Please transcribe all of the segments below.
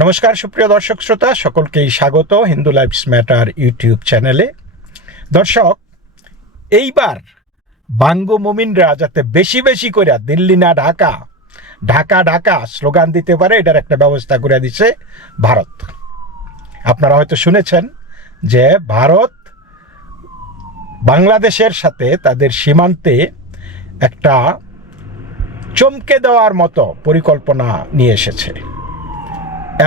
নমস্কার সুপ্রিয় দর্শক শ্রোতা, সকলকেই স্বাগত হিন্দু লাইফস ম্যাটার ইউটিউব চ্যানেলে। দর্শক, এইবার বাঙ্গু মুমিনরা যাতে বেশি বেশি করে দিল্লি না ঢাকা, ঢাকা ঢাকা স্লোগান দিতে পারে, এটার একটা ব্যবস্থা করে দিছে ভারত। আপনারা হয়তো শুনেছেন যে ভারত বাংলাদেশের সাথে তাদের সীমান্তে একটা চমকে দেওয়ার মতো পরিকল্পনা নিয়ে এসেছে।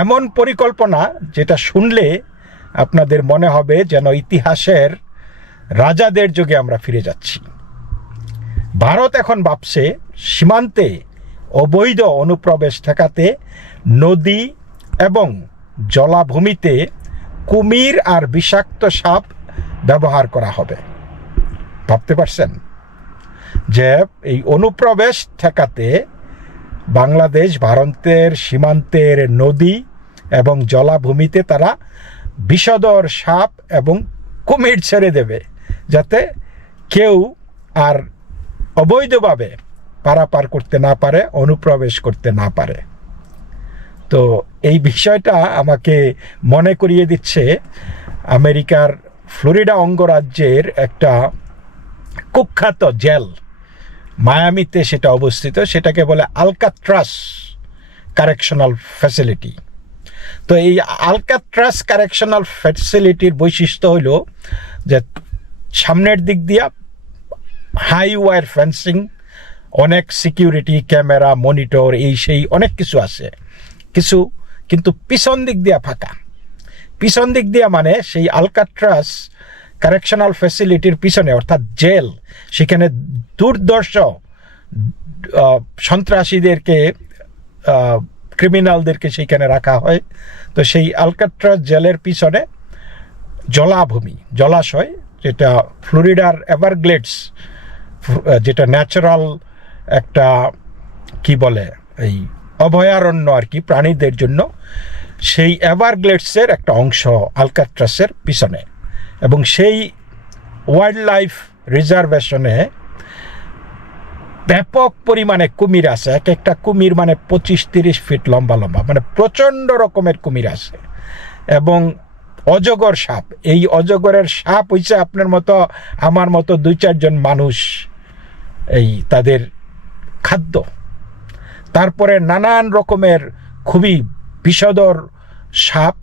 এমন পরিকল্পনা যেটা শুনলে আপনাদের মনে হবে যেন ইতিহাসের রাজাদের যুগে আমরা ফিরে যাচ্ছি। ভারত এখন ভাবছে সীমান্তে অবৈধ অনুপ্রবেশ ঠেকাতে নদী এবং জলাভূমিতে কুমির আর বিষাক্ত সাপ ব্যবহার করা হবে। ভাবতে পারছেন যে এই অনুপ্রবেশ ঠেকাতে বাংলাদেশ ভারতের সীমান্তের নদী এবং জলাভূমিতে তারা বিষধর সাপ এবং কুমির ছেড়ে দেবে, যাতে কেউ আর অবৈধভাবে পারাপার করতে না পারে, অনুপ্রবেশ করতে না পারে। তো এই বিষয়টা আমাকে মনে করিয়ে দিচ্ছে আমেরিকার ফ্লোরিডা অঙ্গরাজ্যের একটা কুখ্যাত জেল, মায়ামিতে সেটা অবস্থিত, সেটাকে বলে আলকাট্রাস কারেকশনাল ফ্যাসিলিটি। তো এই আলকাট্রাস কারেকশনাল ফ্যাসিলিটির বৈশিষ্ট্য হইল যে সামনের দিক দিয়া হাই ওয়্যার ফেন্সিং, অনেক সিকিউরিটি ক্যামেরা, মনিটর, এই সেই অনেক কিছু আছে, কিন্তু পিছন দিক দিয়া ফাঁকা। পিছন দিক দিয়া মানে সেই আলকাট্রাস কারেকশনাল ফ্যাসিলিটির পিছনে, অর্থাৎ জেল, সেখানে দুর্দর্শ সন্ত্রাসীদেরকে, ক্রিমিনালদেরকে সেইখানে রাখা হয়। তো সেই আলকাট্রাস জেলের পিছনে জলাভূমি, জলাশয়, যেটা ফ্লোরিডার এভারগ্লেডস, যেটা ন্যাচারাল একটা কি বলে এই অভয়ারণ্য আর কি প্রাণীদের জন্য, সেই এভারগ্লেডসের একটা অংশ আলকাট্রাসের পিছনে। এবং সেই ওয়াইল্ড লাইফ রিজার্ভেশনে ব্যাপক পরিমাণে কুমির আছে। এক একটা কুমির মানে 25-30 ফিট লম্বা লম্বা, মানে প্রচণ্ড রকমের কুমির আছে। এবং অজগর সাপ, এই অজগরের সাপ হইছে আপনার মতো আমার মতো 2-4 জন মানুষ এই তাদের খাদ্য। তারপরে নানান রকমের খুবই বিষধর সাপ,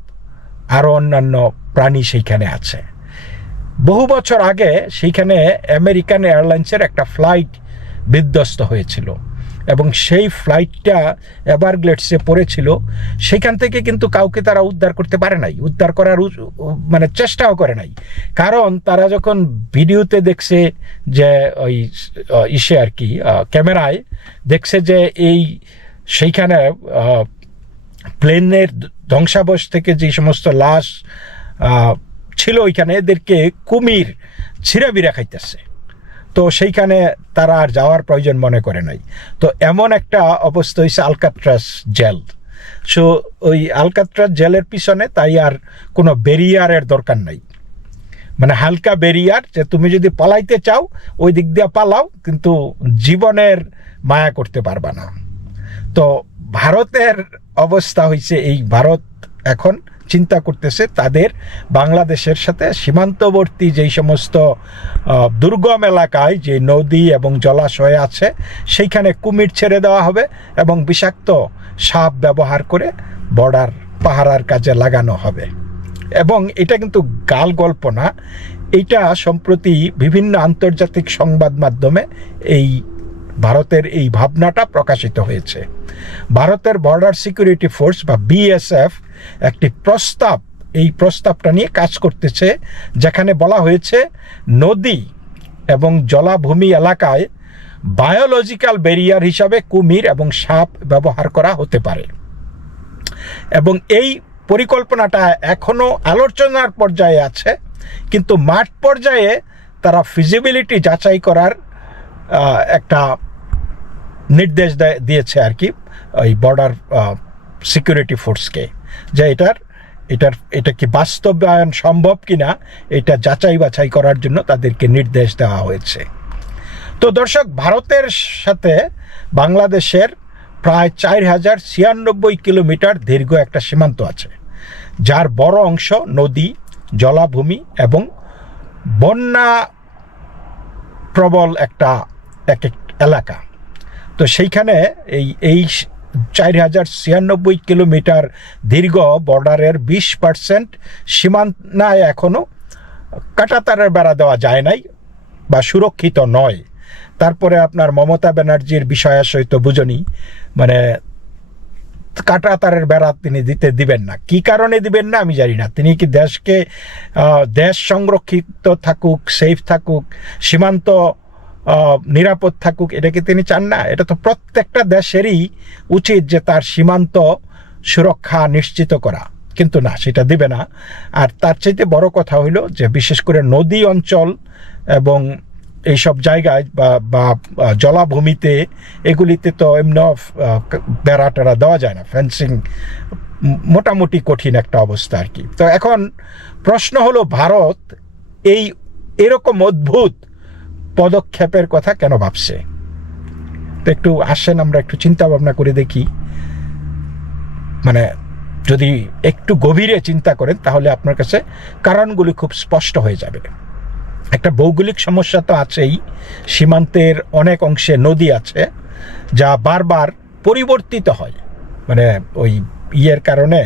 আরও অন্যান্য প্রাণী সেইখানে আছে। বহু বছর আগে সেইখানে আমেরিকান এয়ারলাইন্সের একটা ফ্লাইট বিধ্বস্ত হয়েছিল এবং সেই ফ্লাইটটা এভারগ্লেডসে পড়েছিল। সেখান থেকে কিন্তু কাউকে তারা উদ্ধার করতে পারে নাই, উদ্ধার করার মানে চেষ্টাও করে নাই। কারণ তারা যখন ভিডিওতে দেখছে যে ওই ইসে আর কি ক্যামেরায় দেখছে যে এই সেইখানে প্লেনের ধ্বংসাবশ থেকে যে সমস্ত লাশ ছিল ওইখানে, এদেরকে কুমির ছিঁড়াবিড়া খাইতেছে, তো সেইখানে তারা আর যাওয়ার প্রয়োজন মনে করে নাই। তো এমন একটা অবস্থা হয়েছে আলকাট্রাস জেল। সো ওই আলকাট্রাস জেলের পিছনে তাই আর কোনো ব্যারিয়ারের দরকার নাই, মানে হালকা ব্যারিয়ার, যে তুমি যদি পালাইতে চাও ওই দিক দিয়ে পালাও, কিন্তু জীবনের মায়া করতে পারবা না। তো ভারতের অবস্থা হয়েছে এই, ভারত এখন চিন্তা করতেছে তাদের বাংলাদেশের সাথে সীমান্তবর্তী যেই সমস্ত দুর্গম এলাকায় যে নদী এবং জলাশয় আছে সেইখানে কুমির ছেড়ে দেওয়া হবে এবং বিষাক্ত সাপ ব্যবহার করে বর্ডার পাহারার কাজে লাগানো হবে। এবং এটা কিন্তু গাল গল্প না, এটা সম্প্রতি বিভিন্ন আন্তর্জাতিক সংবাদ মাধ্যমে এই ভারতের এই ভাবনাটা প্রকাশিত হয়েছে। ভারতের বর্ডার সিকিউরিটি ফোর্স বা বিএসএফ একটি প্রস্তাব, এই প্রস্তাবটা নিয়ে কাজ করতেছে, যেখানে বলা হয়েছে নদী এবং জলাভূমি এলাকায় বায়োলজিক্যাল ব্যারিয়ার হিসাবে কুমির এবং সাপ ব্যবহার করা হতে পারে। এবং এই পরিকল্পনাটা এখনো আলোচনার পর্যায়ে আছে, কিন্তু মাঠ পর্যায়ে তারা ফিজিবিলিটি যাচাই করার একটা নির্দেশ দিয়েছে আর কি ওই বর্ডার সিকিউরিটি ফোর্সকে, যে এটা কি বাস্তবায়ন সম্ভব কিনা এটা যাচাই বাছাই করার জন্য তাদেরকে নির্দেশ দেওয়া হয়েছে। তো দর্শক, ভারতের সাথে বাংলাদেশের প্রায় 4096 কিলোমিটার দীর্ঘ একটা সীমান্ত আছে, যার বড় অংশ নদী, জলাভূমি এবং বন্যা প্রবল একটা এক এলাকা। তো সেইখানে এই 4096 কিলোমিটার দীর্ঘ বর্ডারের 20% সীমানায় এখনও কাঁটাতারের বেড়া দেওয়া যায় নাই বা সুরক্ষিত নয়। তারপরে আপনার মমতা ব্যানার্জির বিষয়ের সহিত বুঝনি, মানে কাঁটাতারের বেড়া তিনি দিবেন না। কি কারণে দিবেন না আমি জানি না। তিনি কি দেশ সংরক্ষিত থাকুক, সেফ থাকুক, সীমান্ত নিরাপদ থাকুক, এটা কি তিনি চান না? এটা তো প্রত্যেকটা দেশেরই উচিত যে তার সীমান্ত সুরক্ষা নিশ্চিত করা, কিন্তু না, সেটা দিবে না। আর তার চাইতে বড় কথা হইল যে বিশেষ করে নদী অঞ্চল এবং এইসব জায়গায় বা জলাভূমিতে, এগুলিতে তো এমনি বেড়া টেড়া দেওয়া যায় না, ফেন্সিং মোটামুটি কঠিন একটা অবস্থা আর কি। তো এখন প্রশ্ন হলো, ভারত এরকম অদ্ভুত পদক্ষেপের কথা কেন ভাবছে? তো একটু আসেন আমরা একটু চিন্তা ভাবনা করে দেখি। মানে যদি একটু গভীরে চিন্তা করেন তাহলে আপনার কাছে কারণগুলি খুব স্পষ্ট হয়ে যাবে। একটা ভৌগোলিক সমস্যা তো আছেই, সীমান্তের অনেক অংশে নদী আছে যা বারবার পরিবর্তিত হয়, মানে ওই কারণে,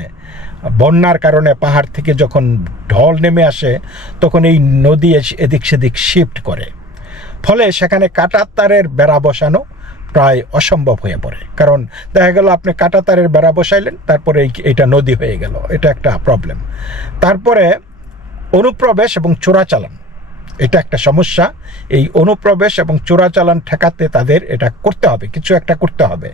বন্যার কারণে পাহাড় থেকে যখন ঢল নেমে আসে তখন এই নদী এদিক সেদিক শিফট করে, ফলে সেখানে কাঁটাতারের বেড়া বসানো প্রায় অসম্ভব হয়ে পড়ে। কারণ দেখা গেল আপনি কাঁটাতারের বেড়া বসাইলেন, তারপরে এটা নদী হয়ে গেল, এটা একটা প্রবলেম। তারপরে অনুপ্রবেশ এবং চোরাচালান, এটা একটা সমস্যা। এই অনুপ্রবেশ এবং চোরাচালান ঠেকাতে তাদের এটা করতে হবে, কিছু একটা করতে হবে।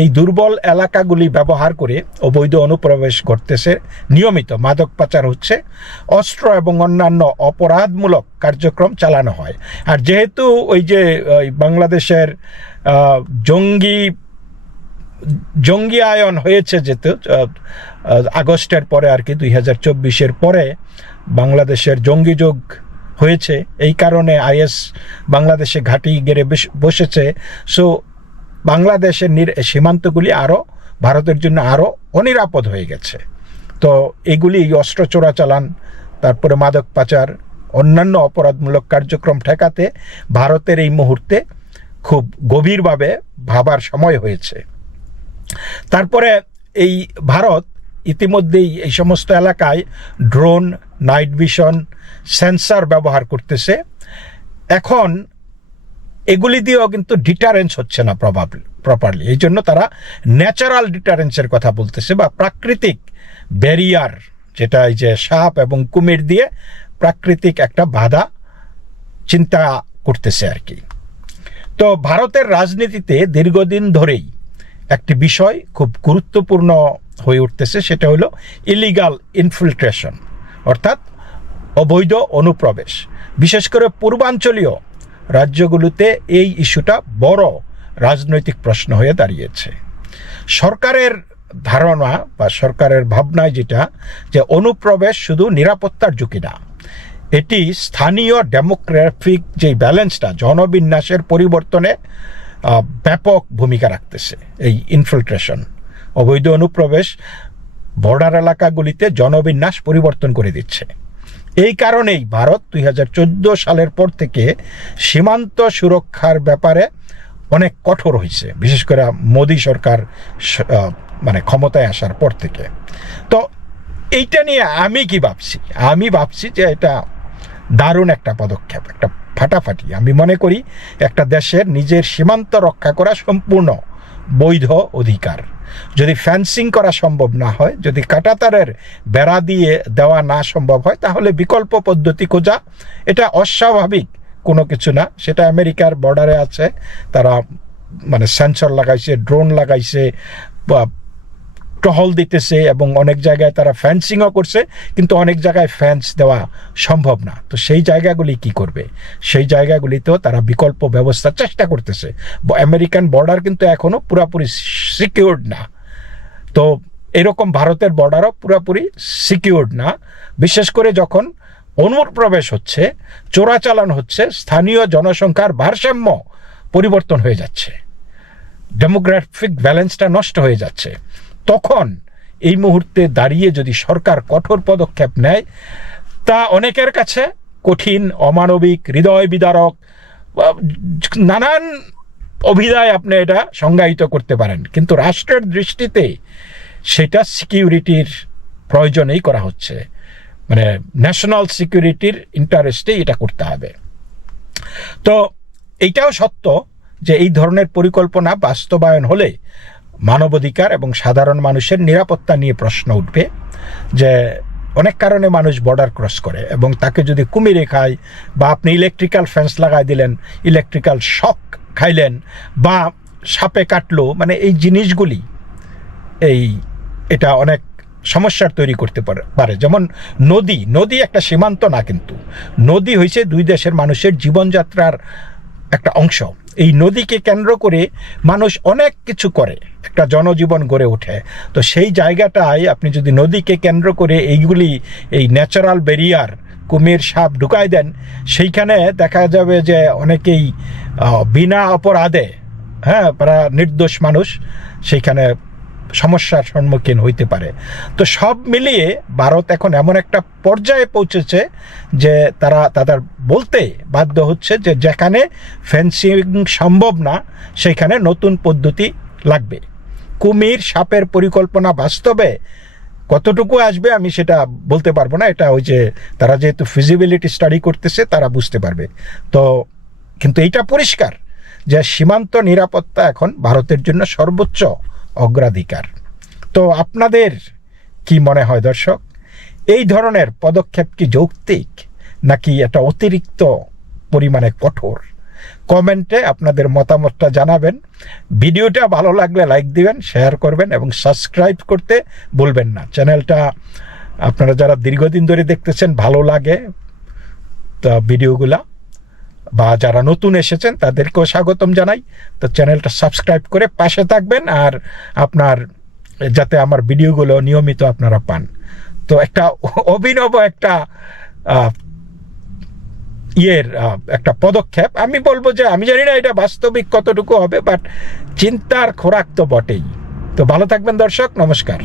এই দুর্বল এলাকাগুলি ব্যবহার করে অবৈধ অনুপ্রবেশ করতেছে নিয়মিত, মাদক পাচার হচ্ছে, অস্ত্র এবং অন্যান্য অপরাধমূলক কার্যক্রম চালানো হয়। আর যেহেতু ওই যে বাংলাদেশের জঙ্গিয়ায়ন হয়েছে, যেহেতু আগস্টের পরে আর কি 2024-এর পরে বাংলাদেশের জঙ্গি যুগ হয়েছে, এই কারণে আইএস বাংলাদেশে ঘাঁটি গেড়ে বসেছে। সো বাংলাদেশের সীমান্তগুলি আরও ভারতের জন্য আরও অনিরাপদ হয়ে গেছে। তো এগুলি অস্ত্র চোরাচালান, তারপরে মাদক পাচার, অন্যান্য অপরাধমূলক কার্যক্রম ঠেকাতে ভারতের এই মুহূর্তে খুব গভীরভাবে ভাবার সময় হয়েছে। তারপরে এই ভারত ইতিমধ্যেই এই সমস্ত এলাকায় ড্রোন, নাইট ভিশন, সেন্সার ব্যবহার করতেছে। এখন এগুলি দিয়েও কিন্তু ডিটারেন্স হচ্ছে না প্রপারলি। এই জন্য তারা ন্যাচারাল ডিটারেন্সের কথা বলতেছে, বা প্রাকৃতিক ব্যারিয়ার, যেটা এই যে সাপ এবং কুমির দিয়ে প্রাকৃতিক একটা বাধা চিন্তা করতেছে আর কি। তো ভারতের রাজনীতিতে দীর্ঘদিন ধরেই একটি বিষয় খুব গুরুত্বপূর্ণ হয়ে উঠতেছে, সেটা হলো ইলিগাল ইনফিল্ট্রেশন, অর্থাৎ অবৈধ অনুপ্রবেশ। বিশেষ করে পূর্বাঞ্চলীয় রাজ্যগুলোতে এই ইস্যুটা বড় রাজনৈতিক প্রশ্ন হয়ে দাঁড়িয়েছে। সরকারের ধারণা বা সরকারের ভাবনায় যেটা, যে অনুপ্রবেশ শুধু নিরাপত্তার ঝুঁকি না, এটি স্থানীয় ডেমোগ্রাফিক যে ব্যালেন্সটা, জনবিন্যাসের পরিবর্তনে ব্যাপক ভূমিকা রাখতেছে। এই ইনফিল্ট্রেশন, অবৈধ অনুপ্রবেশ বর্ডার এলাকাগুলিতে জনবিন্যাস পরিবর্তন করে দিচ্ছে। এই কারণেই ভারত 2014 সালের পর থেকে সীমান্ত সুরক্ষার ব্যাপারে অনেক কঠোর হয়েছে, বিশেষ করে মোদী সরকার মানে ক্ষমতায় আসার পর থেকে। তো এইটা নিয়ে আমি ভাবছি যে এটা দারুণ একটা পদক্ষেপ, একটা ফাটাফাটি। আমি মনে করি একটা দেশের নিজের সীমান্ত রক্ষা করা সম্পূর্ণ বৈধ অধিকার। যদি ফেন্সিং করা সম্ভব না হয়, যদি কাঁটাতারের বেড়া দিয়ে দেওয়া না সম্ভব হয়, তাহলে বিকল্প পদ্ধতি খোঁজা এটা অস্বাভাবিক কোনো কিছু না। সেটা আমেরিকার বর্ডারে আছে, তারা মানে সেন্সর লাগাইছে, ড্রোন লাগাইছে, টহল দিতেছে, এবং অনেক জায়গায় তারা ফেন্সিংও করছে, কিন্তু অনেক জায়গায় ফেন্স দেওয়া সম্ভব না। তো সেই জায়গাগুলি কি করবে? সেই জায়গাগুলিতেও তারা বিকল্প ব্যবস্থার চেষ্টা করতেছে। আমেরিকান বর্ডার কিন্তু এখনও পুরোপুরি সিকিউরড না। তো এরকম ভারতের বর্ডারও পুরোপুরি সিকিউরড না, বিশেষ করে যখন অনুপ্রবেশ হচ্ছে, চোরাচালান হচ্ছে, স্থানীয় জনসংখ্যার ভারসাম্য পরিবর্তন হয়ে যাচ্ছে। ডেমোগ্রাফিক ব্যালেন্সটা নষ্ট হয়ে যাচ্ছে, তখন এই মুহূর্তে দাঁড়িয়ে যদি সরকার কঠোর পদক্ষেপ নেয়, তা অনেকের কাছে কঠিন, অমানবিক, হৃদয় বিদারক, নানান অভিধায় আপনি এটা সংজ্ঞায়িত করতে পারেন, কিন্তু রাষ্ট্রের দৃষ্টিতে সেটা সিকিউরিটির প্রয়োজনেই করা হচ্ছে, মানে ন্যাশনাল সিকিউরিটির ইন্টারেস্টে এটা করতে হবে। তো এইটাও সত্য যে এই ধরনের পরিকল্পনা বাস্তবায়ন হলে মানবাধিকার এবং সাধারণ মানুষের নিরাপত্তা নিয়ে প্রশ্ন উঠবে, যে অনেক কারণে মানুষ বর্ডার ক্রস করে, এবং তাকে যদি কুমিরে খায়, বা আপনি ইলেকট্রিক্যাল ফেন্স লাগাই দিলেন, ইলেকট্রিক্যাল শক খাইলেন, বা সাপে কাটলো, মানে এই জিনিসগুলি এটা অনেক সমস্যার তৈরি করতে পারে। যেমন নদী একটা সীমান্ত না, কিন্তু নদী হয়েছে দুই দেশের মানুষের জীবনযাত্রার একটা অংশ। এই নদীকে কেন্দ্র করে মানুষ অনেক কিছু করে, একটা জনজীবন গড়ে ওঠে। তো সেই জায়গাটায় আপনি যদি নদীকে কেন্দ্র করে এই ন্যাচারাল ব্যারিয়ার, কুমির, সাপ ঢুকাই দেন, সেইখানে দেখা যাবে যে অনেকেই বিনা অপরাধে, তারা নির্দোষ মানুষ সেইখানে সমস্যার সম্মুখীন হইতে পারে। তো সব মিলিয়ে ভারত এখন এমন একটা পর্যায়ে পৌঁছেছে যে তাদের বলতে বাধ্য হচ্ছে যে যেখানে ফেন্সিং সম্ভব না, সেখানে নতুন পদ্ধতি লাগবে। কুমির, সাপের পরিকল্পনা বাস্তবে কতটুকু আসবে আমি সেটা বলতে পারবো না, এটা ওই যে তারা যেহেতু ফিজিবিলিটি স্টাডি করতেছে তারা বুঝতে পারবে। তো কিন্তু এইটা পরিষ্কার যে সীমান্ত নিরাপত্তা এখন ভারতের জন্য সর্বোচ্চ অগ্রাধিকার। তো আপনাদের কি মনে হয় দর্শক, এই ধরনের পদক্ষেপ কি যৌক্তিক, নাকি এটা অতিরিক্ত পরিমাণে কঠোর? কমেন্টে আপনাদের মতামতটা জানাবেন। ভিডিওটা ভালো লাগলে লাইক দিবেন, শেয়ার করবেন এবং সাবস্ক্রাইব করতে ভুলবেন না। চ্যানেলটা আপনারা যারা দীর্ঘদিন ধরে দেখতেছেন, ভালো লাগে তো ভিডিওগুলা, বা যারা নতুন এসেছেন তাদেরকেও স্বাগতম জানাই। তো চ্যানেলটা সাবস্ক্রাইব করে পাশে থাকবেন, আর আপনার যাতে আমার ভিডিওগুলো নিয়মিত আপনারা পান। তো একটা অভিনব একটা একটা পদক্ষেপ আমি বলবো, যে আমি জানি না এটা বাস্তবিক কতটুকু হবে, বাট চিন্তার খোরাক তো বটেই। তো ভালো থাকবেন দর্শক, নমস্কার।